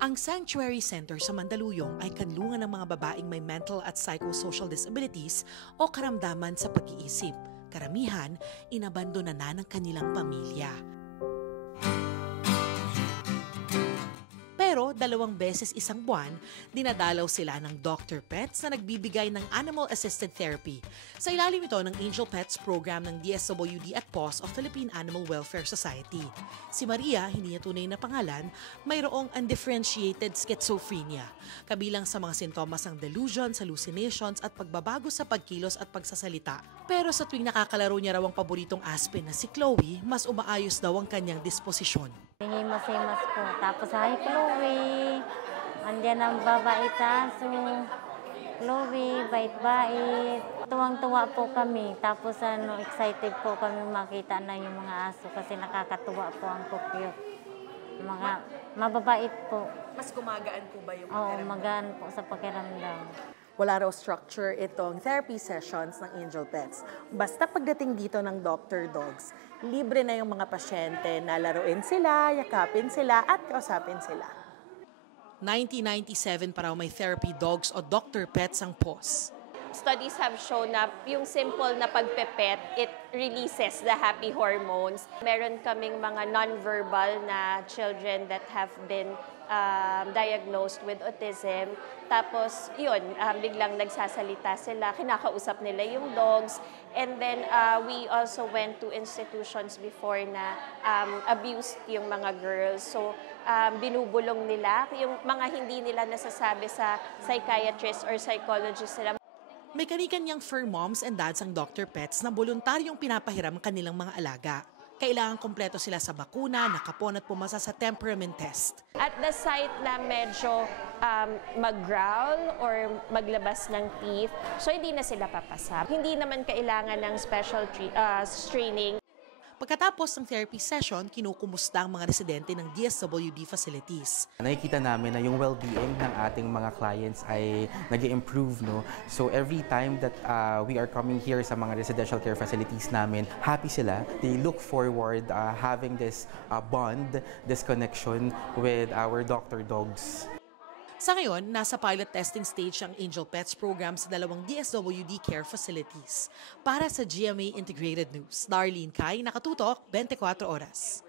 Ang Sanctuary Center sa Mandaluyong ay kanlungan ng mga babaeng may mental at psychosocial disabilities o karamdaman sa pag-iisip. Karamihan, inabandona na ng kanilang pamilya. Pero 2 beses isang buwan, dinadalaw sila ng Dr. Pets na nagbibigay ng animal-assisted therapy. Sa ilalim ito ng Angel Pets program ng DSWD at PAWS of Philippine Animal Welfare Society. Si Maria, hindi niya tunay na pangalan, mayroong undifferentiated schizophrenia. Kabilang sa mga sintomas ang delusions, hallucinations at pagbabago sa pagkilos at pagsasalita. Pero sa tuwing nakakalaro niya raw ang paboritong aspin na si Chloe, mas umaayos daw ang kanyang disposisyon. Himas-himas po. Tapos, hi Chloe, andyan ang babaita. So, Chloe, bait-bait. Tuwang-tuwa po kami. Tapos, excited po kami makita na yung mga aso kasi nakakatuwa po ang cute. Mga mababait po. Mas gumagaan po ba yung Oo, magaan po sa pakiramdam. Wala raw structure itong therapy sessions ng Angel Pets. Basta pagdating dito ng Dr. Dogs, libre na yung mga pasyente na laruin sila, yakapin sila, at kausapin sila. 1997 pa raw may therapy dogs o Dr. Pets ang PAWS. Studies have shown na yung simple na pagpepet, it releases the happy hormones. Meron kaming mga non-verbal na children that have been diagnosed with autism. Tapos, yun, biglang nagsasalita sila, kinakausap nila yung dogs. And then, we also went to institutions before na abused yung mga girls. So, binubulong nila, yung mga hindi nila nasasabi sa psychiatrist or psychologist nila. May kani-kanyang fur moms and dads ang Dr. Pets na voluntaryong pinapahiram kanilang mga alaga. Kailangan kompleto sila sa bakuna, nakapon at pumasa sa temperament test. At the site na medyo mag-growl or maglabas ng teeth, so hindi na sila papasa. Hindi naman kailangan ng special training. Pagkatapos ng therapy session, kinukumusta ang mga residente ng DSWD facilities. Nakikita namin na yung well-being ng ating mga clients ay nag-improve, no? So every time that we are coming here sa mga residential care facilities namin, happy sila. They look forward having this bond, this connection with our Dr. Dogs. Sa ngayon, nasa pilot testing stage ang Angel Pets program sa 2 DSWD care facilities. Para sa GMA Integrated News, Darlene Kai, Nakatutok, 24 Oras.